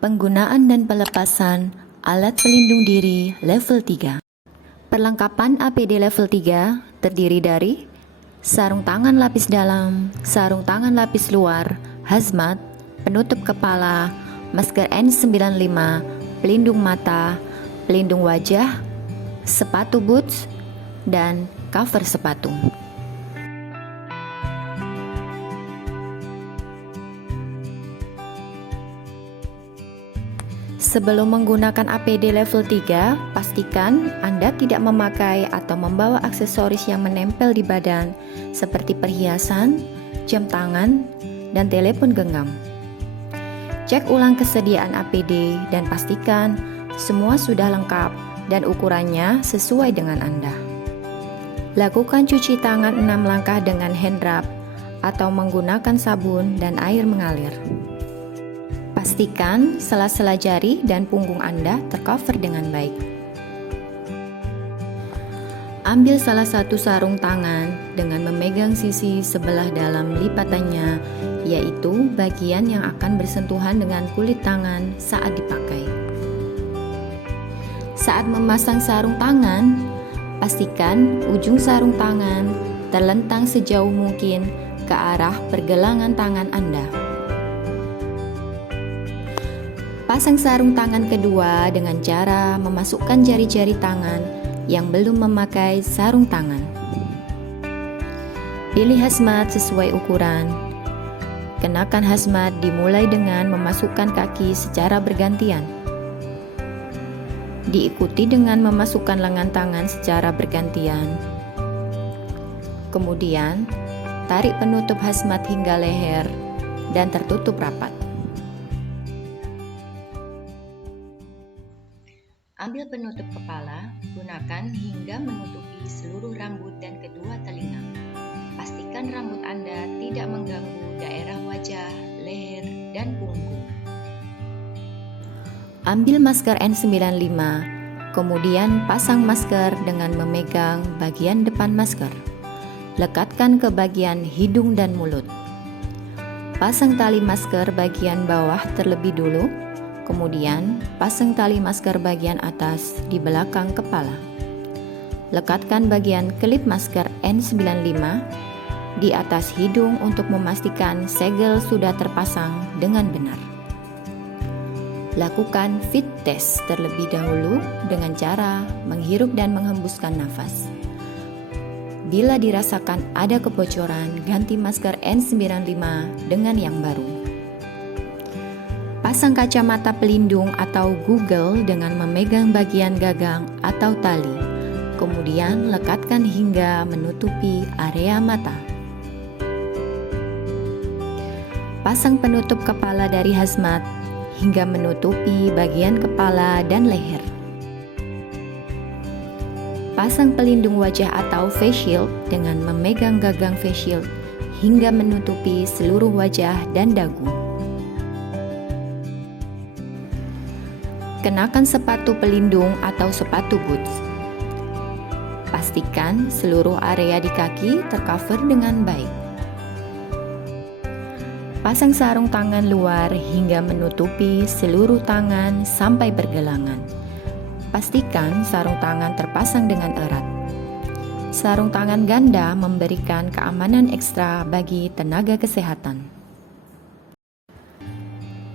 Penggunaan dan pelepasan alat pelindung diri level 3. Perlengkapan APD level 3 terdiri dari sarung tangan lapis dalam, sarung tangan lapis luar, hazmat, penutup kepala, masker N95, pelindung mata, pelindung wajah, sepatu boots, dan cover sepatu. Sebelum menggunakan APD level 3, pastikan Anda tidak memakai atau membawa aksesoris yang menempel di badan seperti perhiasan, jam tangan, dan telepon genggam. Cek ulang kesediaan APD dan pastikan semua sudah lengkap dan ukurannya sesuai dengan Anda. Lakukan cuci tangan 6 langkah dengan hand rub atau menggunakan sabun dan air mengalir. Pastikan sela-sela jari dan punggung Anda tercover dengan baik. Ambil salah satu sarung tangan dengan memegang sisi sebelah dalam lipatannya, yaitu bagian yang akan bersentuhan dengan kulit tangan saat dipakai. Saat memasang sarung tangan, pastikan ujung sarung tangan terlentang sejauh mungkin ke arah pergelangan tangan Anda. Pasang sarung tangan kedua dengan cara memasukkan jari-jari tangan yang belum memakai sarung tangan. Pilih hazmat sesuai ukuran. Kenakan hazmat dimulai dengan memasukkan kaki secara bergantian. Diikuti dengan memasukkan lengan tangan secara bergantian. Kemudian, tarik penutup hazmat hingga leher dan tertutup rapat. Ambil penutup kepala, gunakan hingga menutupi seluruh rambut dan kedua telinga. Pastikan rambut Anda tidak mengganggu daerah wajah, leher, dan punggung. Ambil masker N95, kemudian pasang masker dengan memegang bagian depan masker. Lekatkan ke bagian hidung dan mulut. Pasang tali masker bagian bawah terlebih dulu. Kemudian, pasang tali masker bagian atas di belakang kepala. Lekatkan bagian klip masker N95 di atas hidung untuk memastikan segel sudah terpasang dengan benar. Lakukan fit test terlebih dahulu dengan cara menghirup dan menghembuskan nafas. Bila dirasakan ada kebocoran, ganti masker N95 dengan yang baru. Pasang kacamata pelindung atau goggle dengan memegang bagian gagang atau tali. Kemudian lekatkan hingga menutupi area mata. Pasang penutup kepala dari hazmat hingga menutupi bagian kepala dan leher. Pasang pelindung wajah atau face shield dengan memegang gagang face shield hingga menutupi seluruh wajah dan dagu. Kenakan sepatu pelindung atau sepatu boots. Pastikan seluruh area di kaki tercover dengan baik. Pasang sarung tangan luar hingga menutupi seluruh tangan sampai pergelangan. Pastikan sarung tangan terpasang dengan erat. Sarung tangan ganda memberikan keamanan ekstra bagi tenaga kesehatan.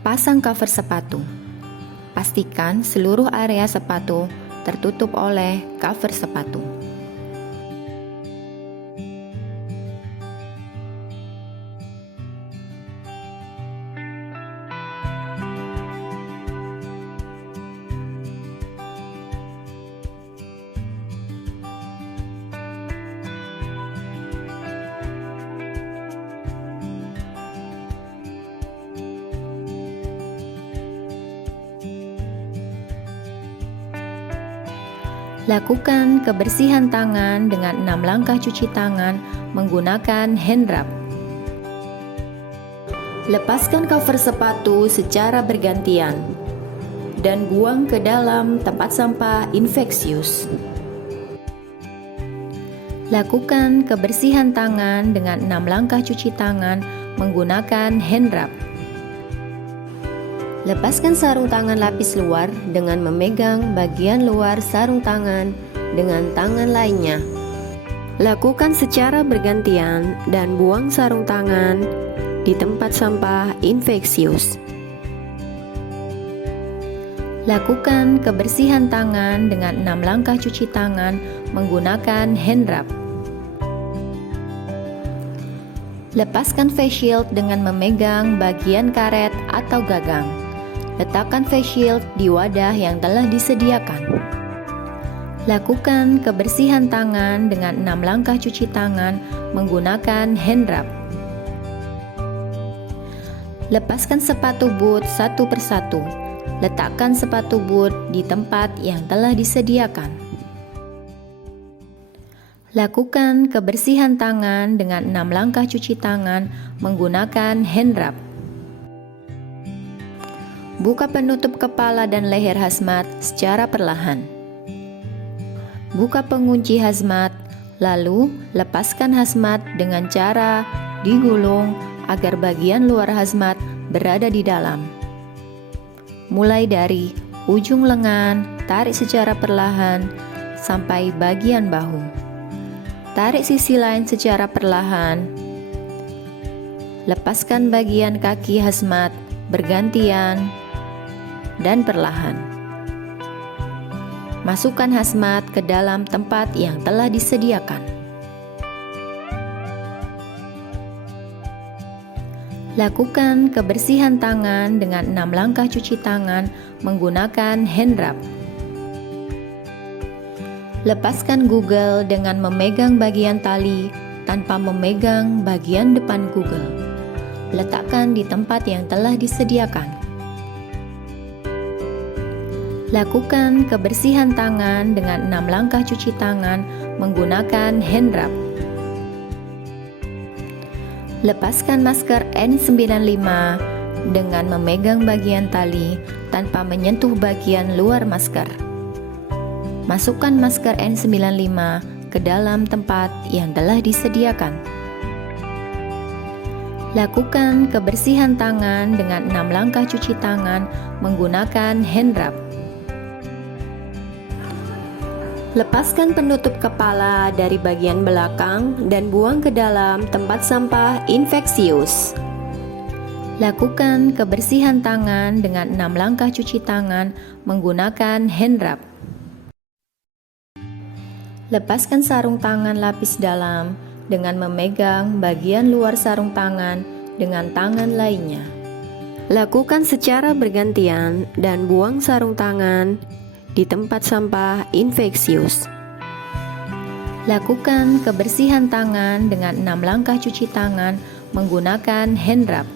Pasang cover sepatu. Pastikan seluruh area sepatu tertutup oleh cover sepatu. Lakukan kebersihan tangan dengan 6 langkah cuci tangan menggunakan hand rub. Lepaskan cover sepatu secara bergantian dan buang ke dalam tempat sampah infeksius. Lakukan kebersihan tangan dengan 6 langkah cuci tangan menggunakan hand rub. Lepaskan sarung tangan lapis luar dengan memegang bagian luar sarung tangan dengan tangan lainnya. Lakukan secara bergantian dan buang sarung tangan di tempat sampah infeksius. Lakukan kebersihan tangan dengan 6 langkah cuci tangan menggunakan hand rub. Lepaskan face shield dengan memegang bagian karet atau gagang. Letakkan face shield di wadah yang telah disediakan. Lakukan kebersihan tangan dengan 6 langkah cuci tangan menggunakan hand rub. Lepaskan sepatu boot satu persatu. Letakkan sepatu boot di tempat yang telah disediakan. Lakukan kebersihan tangan dengan 6 langkah cuci tangan menggunakan hand rub. Buka penutup kepala dan leher hazmat secara perlahan. Buka pengunci hazmat, lalu lepaskan hazmat dengan cara digulung agar bagian luar hazmat berada di dalam. Mulai dari ujung lengan, tarik secara perlahan sampai bagian bahu. Tarik sisi lain secara perlahan. Lepaskan bagian kaki hazmat bergantian dan perlahan. Masukkan hazmat ke dalam tempat yang telah disediakan. Lakukan kebersihan tangan dengan 6 langkah cuci tangan menggunakan hand rub. Lepaskan gugel dengan memegang bagian tali tanpa memegang bagian depan gugel. Letakkan di tempat yang telah disediakan. Lakukan kebersihan tangan dengan 6 langkah cuci tangan menggunakan hand rub. Lepaskan masker N95 dengan memegang bagian tali tanpa menyentuh bagian luar masker. Masukkan masker N95 ke dalam tempat yang telah disediakan. Lakukan kebersihan tangan dengan 6 langkah cuci tangan menggunakan hand rub. Lepaskan penutup kepala dari bagian belakang dan buang ke dalam tempat sampah infeksius. Lakukan kebersihan tangan dengan 6 langkah cuci tangan menggunakan hand rub. Lepaskan sarung tangan lapis dalam dengan memegang bagian luar sarung tangan dengan tangan lainnya. Lakukan secara bergantian dan buang sarung tangan di tempat sampah infeksius. Lakukan kebersihan tangan dengan 6 langkah cuci tangan menggunakan hand rub.